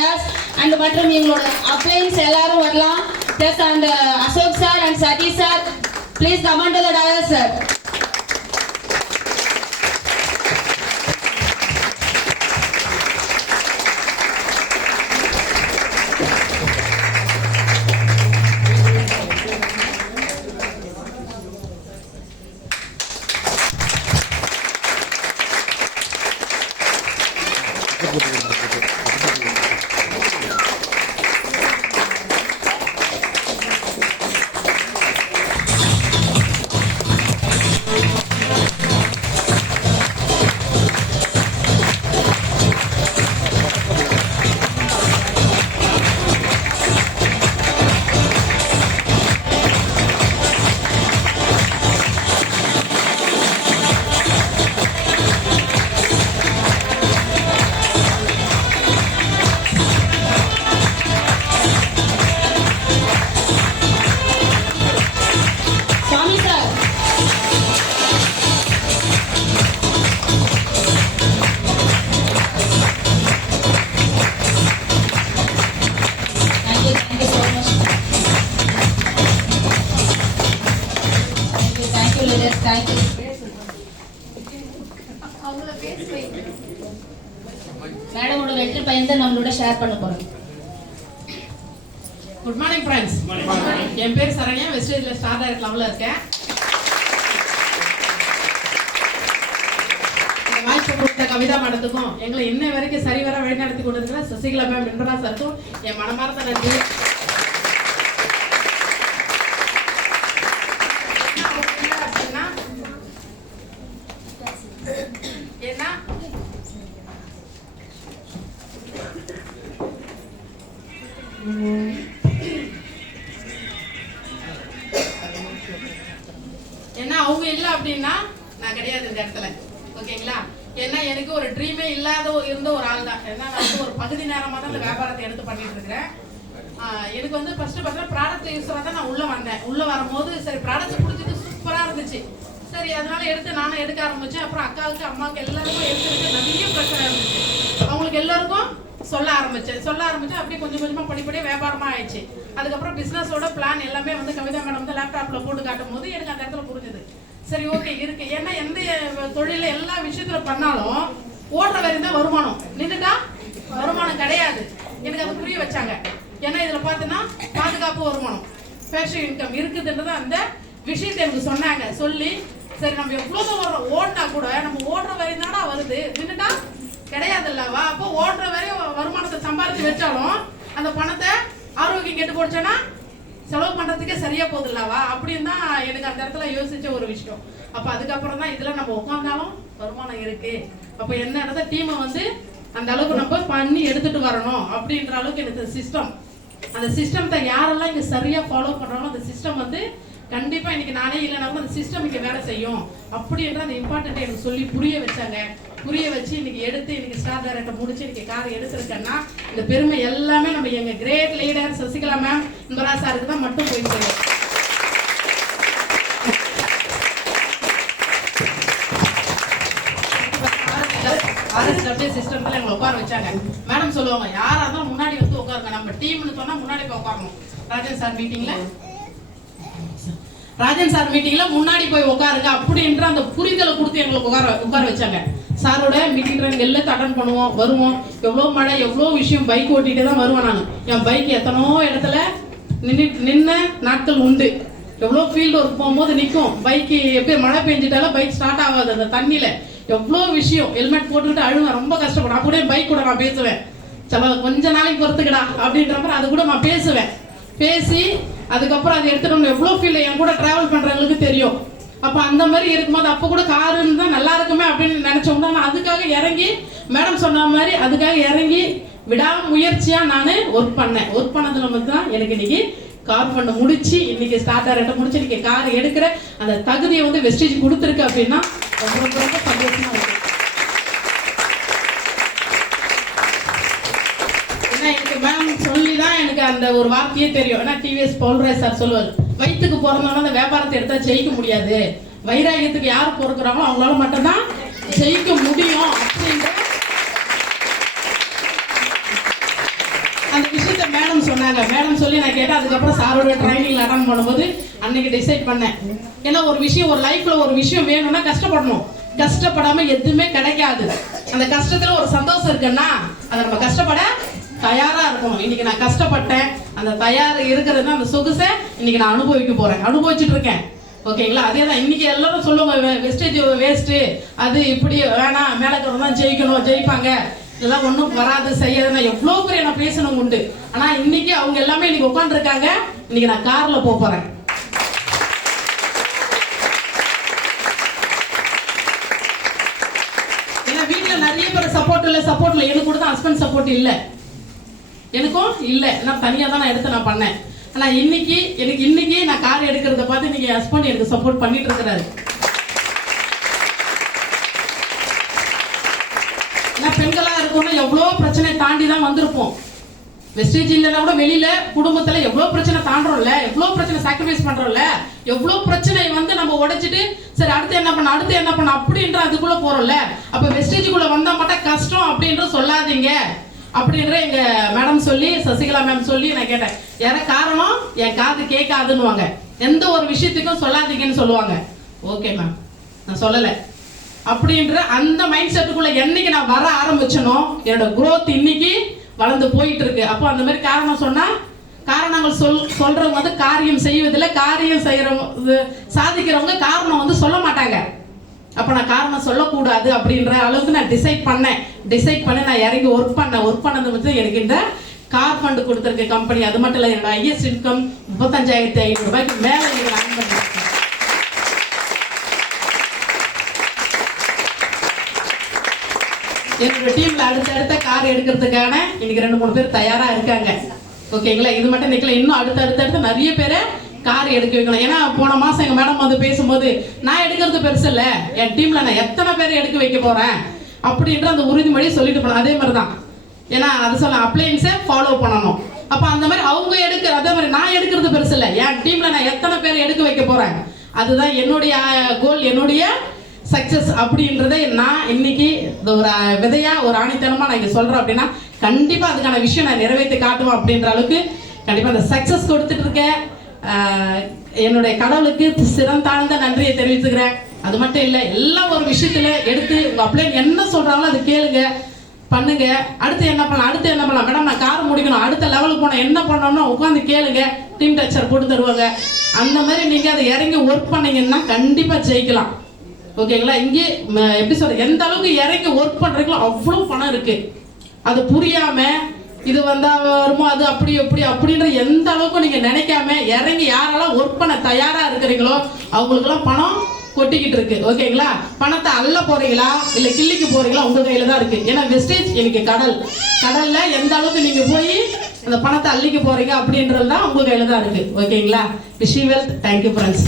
Dias and மற்றும் எங்களோட appliance எல்லாரும் வரலாம். Yes, and Ashok sir and Sati sir, please come on to the dais, sir. மேடமோட வெற்றி பயன்தான் நம்மளோட ஷேர் பண்ண போறோம். Good morning friends. என் பேர் சரண்யா, வெஸ்டேஜ்ல ஸ்டார் டைரக்ட் லெவல்ல இருக்கேன். இந்த வாய்ப்பு கொடுத்த கவிதா மேடத்துக்கும் எங்களை இன்னை வரைக்கும் சரிவர வழிநடத்தி கொண்டிருக்கிற சசிகலா மேம் நிர்மலா சாருக்கும் என் மனமார்ந்த நன்றி. என்ன அவங்க இல்ல அப்படின்னா நான் கிடையாது இந்த இடத்துல. ஓகேங்களா? ஏன்னா எனக்கு ஒரு ட்ரீமே இல்லாத இருந்த ஒரு ஆள் தான். ஏன்னா நான் ஒரு பகுதி நேரமா தான் இந்த வியாபாரத்தை எடுத்து பண்ணிட்டு இருக்கிறேன். எனக்கு வந்து ஃபர்ஸ்ட் பார்த்தா ப்ராடக்ட் யூஸரா தான் நான் உள்ள வந்தேன். உள்ள வரும்போது சரி ப்ராடக்ட் பிடிச்சது சூப்பரா இருந்துச்சு. சரி அதனால எடுத்து நானும் எடுக்க ஆரம்பிச்சேன். அப்புறம் அக்காவுக்கு அம்மாவுக்கு எல்லாருக்கும் எடுத்து நிறைய பிரச்சனை இருந்துச்சு. அவங்களுக்கு எல்லாருக்கும் சொல்ல ஆரம்பிச்சேன். அப்படியே கொஞ்சம் கொஞ்சமா படிப்படியே வியாபாரமா ஆயிடுச்சு. அதுக்கப்புறம் பிசினஸோட பிளான் எல்லாமே வந்து கவிதா மேடம் வந்து லேப்டாப்ல போட்டு காட்டும் போது எனக்கு அந்த இடத்துல புரிஞ்சுது. சரி ஓகே இருக்கு. ஏன்னா எந்த தொழில எல்லா விஷயத்துல பண்ணாலும் ஓடுற வரையும் தான் வருமானம், நின்றுட்டா வருமானம் கிடையாது. எனக்கு அதை புரிய வச்சாங்க. ஏன்னா இதுல பார்த்தோன்னா பாதுகாப்பு வருமானம், பேஷன் இன்கம் இருக்குதுன்றது அந்த விஷயத்தை எனக்கு சொன்னாங்க. சொல்லி சரி நம்ம எவ்வளவு ஓடினா கூட நம்ம ஓடுற வரையும் தானே வருது, நின்றுட்டா கிடையாது இல்லவா? அப்போ ஓடுற வரையும் வருமானத்தை சம்பாதிச்சு வச்சாலும் அந்த பணத்தை ஆரோக்கியம் கெட்டு போடுச்சேன்னா செலவு பண்றதுக்கே சரியா போகுது இல்லவா? அப்படின்னு தான் எனக்கு அந்த இடத்துல யோசிச்ச ஒரு விஷயம். அப்ப அதுக்கப்புறம் தான் இதுல நம்ம உட்காந்தாலும் வருமானம் இருக்கு. அப்ப என்ன இடத்த டீமை வந்து அந்த அளவுக்கு நம்ம பண்ணி எடுத்துட்டு வரணும் அப்படின்ற அளவுக்கு எனக்கு சிஸ்டம், அந்த சிஸ்டத்தை யாரெல்லாம் இங்க சரியா ஃபாலோ பண்றாங்களோ அந்த சிஸ்டம் வந்து கண்டிப்பா இன்னைக்கு நானே இல்லைனாலும் அந்த சிஸ்டம் இங்க வேலை செய்யும் அப்படின்ற அந்த இம்பார்ட்டன்ட் எனக்கு சொல்லி புரிய வச்சாங்க. புரிய வச்சு இன்னைக்கு எடுத்து இன்னைக்கு ஸ்டார் டைரக்டர் முடிச்சு இன்னைக்கு கார் எடுத்திருக்கேன்னா இந்த பெருமை எல்லாமே நம்ம எங்க great leader Sasikala ma'am Nirmala சாருக்கு தான் மட்டும் போய் சேரும். சிஸ்டம்ல எங்களை உட்கார வச்சாங்க. மேடம் சொல்லுவாங்க யாரா இருந்தாலும் முன்னாடி வந்து உட்காருங்க, நம்ம டீம்னு சொன்னா முன்னாடி போய் உட்காரணும். ராஜன் சார் மீட்டிங்ல முன்னாடி போய் உட்காருங்க அப்படின்ற அந்த புரிதலை கொடுத்து எங்களுக்கு உட்கார வச்சாங்க. சாரோட மீட்டிங் எல்லாத்தையும் அட்டன் பண்ணுவோம், வருவோம். எவ்வளோ மழை எவ்வளோ விஷயம், பைக் ஓட்டிகிட்டே தான் வருவேன். நான் என் பைக் எத்தனோ இடத்துல நின்ன நாட்கள் உண்டு. எவ்வளோ ஃபீல்டு ஒர்க் போகும்போது நிற்கும் பைக்கு. எப்படி மழை பெஞ்சிட்டாலும் பைக் ஸ்டார்ட் ஆகாது அந்த தண்ணியில. எவ்வளோ விஷயம் ஹெல்மெட் போட்டுக்கிட்டு அழுவேன், ரொம்ப கஷ்டப்படும். அப்படியே பைக் கூட நான் பேசுவேன், சில கொஞ்ச நாளைக்கு பொறுத்துக்கடா அப்படின்ற மாதிரி அது கூட நான் பேசுவேன். பேசி அதுக்கப்புறம் அதை எடுத்துட்டு எவ்வளோ ஃபீல்டு என் கூட டிராவல் பண்றவங்களுக்கு தெரியும். அப்ப அந்த மாதிரி இருக்கும்போது அப்ப கூட காருன்னு தான் நல்லா இருக்குமே அப்படின்னு நினைச்சோம்னா நான் அதுக்காக இறங்கி மேடம் சொன்ன மாதிரி அதுக்காக இறங்கி விடாமுயற்சியா நான் ஒர்க் பண்ணதுல வந்து தான் எனக்கு இன்னைக்கு கார் பண்ண முடிச்சு இன்னைக்கு ஸ்டார்ட் ஆகிட்ட முடிச்சு இன்னைக்கு கார் எடுக்கிற அந்த தகுதியை வந்து வெஸ்டேஜ் கொடுத்துருக்கு அப்படின்னா ரொம்ப ரொம்ப சந்தோஷமா இருக்கு. ஏன்னா எனக்கு மேம் சொல்லிதான் எனக்கு அந்த ஒரு வார்த்தையே தெரியும். ஏன்னா டிவிஎஸ் பவுல்ராஜ் சார் சொல்லுவார், வயிற்றுக்கு பிறந்தவங்க அந்த வியாபாரத்தை எடுத்தா ஜெயிக்க முடியாது, வைராகியத்துக்கு யார் பொறுக்கிறாங்களோ அவங்களால மட்டும்தான் ஜெயிக்க முடியும் அப்படின்ற அந்த விஷயத்த மேடம் சொன்னாங்க. மேடம் சொல்லி நான் கேட்டேன். அதுக்கப்புறம் சாரோட ட்ரைனிங்ல அட்டன் பண்ணும்போது அன்னைக்கு டிசைட் பண்ணேன். ஏன்னா ஒரு விஷயம், ஒரு லைஃப்ல ஒரு விஷயம் வேணும்னா கஷ்டப்படணும். கஷ்டப்படாம எதுவுமே கிடைக்காது. அந்த கஷ்டத்துல ஒரு சந்தோஷம் இருக்குன்னா அதை நம்ம கஷ்டப்பட தயாரா இருக்கணும். இன்னைக்கு நான் கஷ்டப்பட்டேன், அந்த தயார் இருக்கிறது அந்த சொகுசை இன்னைக்கு நான் அனுபவிக்க போறேன், அனுபவிச்சுட்டு இருக்கேன். ஓகேங்களா? அதே தான் இன்னைக்கு எல்லாரும் சொல்லுவாங்க வெஸ்டேஜ் வேஸ்ட், அது இப்படி வேணாம், மேலக்கிறவங்க தான் ஜெயிக்கணும், ஜெயிப்பாங்க, இதெல்லாம் ஒன்றும் வராது செய்யாதுன்னா எவ்வளோ பேர் என்ன பேசணும் உண்டு. ஆனா இன்னைக்கு அவங்க எல்லாமே இன்னைக்கு உட்காந்துருக்காங்க. இன்னைக்கு நான் கார்ல போறேன். ஏன்னா வீட்டுல நிறைய பேர் சப்போர்ட் இல்ல, எனக்கு கூட தான் ஹஸ்பண்ட் சப்போர்ட் இல்ல, எனக்கும் இல்ல. நான் தனியா தான் நான் எடுத்து நான் பண்ணேன். ஆனா இன்னைக்கு நான் கார் எடுக்கிறத பார்த்து இன்னைக்கு ஹஸ்பண்ட் எனக்கு சப்போர்ட் பண்ணிட்டு இருக்கிறாரு. ஏன்னா பெண்களா இருக்கணும், எவ்வளவு பிரச்சனை தாண்டி தான் வந்திருப்போம். வெஸ்டேஜ் இல்லைன்னா கூட வெளியில குடும்பத்துல எவ்வளவு பிரச்சனை தாண்டோம்ல, எவ்வளவு பிரச்சனை சாக்ரிஃபைஸ் பண்றோம்ல, எவ்வளவு பிரச்சனை வந்து நம்ம உடைச்சிட்டு சரி அடுத்து என்ன பண்ண அப்படின்ற அதுக்குள்ள போறோம்ல. அப்ப வெஸ்டேஜுக்குள்ள வந்தா மட்டும் கஷ்டம் அப்படின்ற சொல்லாதீங்க அப்படின்ற எங்க மேடம் சொல்லி, சசிகலா மேம் சொல்லி நான் கேட்டேன். யார காரணம் என் காது கேட்காதுன்னு, எந்த ஒரு விஷயத்துக்கும் சொல்லாதீங்கன்னு சொல்லுவாங்க. ஓகே மேம், நான் சொல்லல அப்படின்ற அந்த மைண்ட் செட்டுக்குள்ள என்னைக்கு நான் வர ஆரம்பிச்சனோ என்னோட குரோத் இன்னைக்கு வளர்ந்து போயிட்டு இருக்கு. அப்போ அந்த மாதிரி காரணம் சொன்னா, காரணங்கள் சொல்றவங்க வந்து காரியம் செய்வதில்லை, காரியம் செய்யறவங்க சாதிக்கிறவங்க காரணம் வந்து சொல்ல மாட்டாங்க. அப்ப நான் காரணம் சொல்லக்கூடாது அப்படின்ற அளவுக்கு நான் டிசைட் பண்ணி நான் இறங்கி ஒர்க் பண்ணது வந்து எனக்கு இந்த கார் ஃபண்ட் கொடுத்துருக்க கம்பெனி. அது மட்டும் இல்லை, என்னோட ஹையஸ்ட் இன்கம் 35,500 ரூபாய்க்கு மேல எனக்கு நான் பண்ணிருக்கேன். என்னோட டீம்ல அடுத்த கார் எடுக்கிறதுக்கான இன்னைக்கு 2-3 பேர் தயாரா இருக்காங்க. ஓகேங்களா? இது மட்டும் நிக்கல, இன்னும் அடுத்து நிறைய பேரை கார் எடுக்க வைக்கணும். ஏன்னா போன மாசம் எங்க மேடம் வந்து பேசும்போது நான் எடுக்கிறது பெருசு இல்ல, என் டீம்ல நான் எத்தனை பேரை எடுக்க வைக்க போறேன் அப்படின்ற அந்த உறுதிமொழி சொல்லிட்டு போனோம். அதே மாதிரிதான், ஏன்னா அது சொல்ல அப்ளைன்ஸை ஃபாலோ பண்ணணும். அப்ப அந்த மாதிரி அவங்க அதே மாதிரி நான் எடுக்கிறது பெருசு இல்ல, என் டீம்ல நான் எத்தனை பேரை எடுக்க வைக்க போறேன், அதுதான் என்னுடைய கோல், என்னுடைய சக்சஸ் அப்படின்றத நான் இன்னைக்கு ஒரு விதையா ஒரு ஆணித்தனமா நான் இங்க சொல்றேன். அப்படின்னா கண்டிப்பா அதுக்கான விஷயம் நான் நிறைவேற்றி காட்டுவேன் அப்படின்ற அளவுக்கு கண்டிப்பா அந்த சக்சஸ் கொடுத்துட்டு இருக்கேன். என்னுடைய கடவுளுக்கு சிறந்தாழ்ந்த நன்றியை தெரிவித்துக்கிறேன். அது மட்டும் இல்லை, எல்லா ஒரு விஷயத்துல எடுத்து உங்க அப்ளைன் என்ன சொல்றாங்களோ அது கேளுங்க, பண்ணுங்க. அடுத்து என்ன பண்ணலாம் மேடம், நான் கார் முடிக்கணும், அடுத்த லெவலுக்கு போனா என்ன பண்ணணும்னா உட்காந்து கேளுங்க, டீம் டச்சர் போட்டு தருவாங்க. அந்த மாதிரி நீங்க அதை இறங்கி ஒர்க் பண்ணீங்கன்னா கண்டிப்பா ஜெயிக்கலாம். ஓகேங்களா? இங்கே எப்படி சொல்ற, எந்த அளவுக்கு இறங்கி ஒர்க் பண்றீங்களோ அவ்வளவு பணம் இருக்கு. அது புரியாம இது வந்தா வருமோ, அது அப்படி அப்படின்ற எந்த அளவுக்கு நீங்க நினைக்காம இறங்கி யாரெல்லாம் ஒர்க் பண்ண தயாரா இருக்கிறீங்களோ அவங்களுக்கெல்லாம் பணம் கொட்டிக்கிட்டு இருக்கு. ஓகேங்களா? பணத்தை அள்ள போறீங்களா இல்ல கிள்ளிக்கு போறீங்களா உங்க கையில தான் இருக்கு. ஏன்னா வெஸ்டேஜ் எனக்கு கடல்ல எந்த அளவுக்கு நீங்க போய் அந்த பணத்தை அள்ளிக்க போறீங்க அப்படின்றது தான் உங்க கையில தான் இருக்கு. ஓகேங்களா? Wish you well. Thank you friends.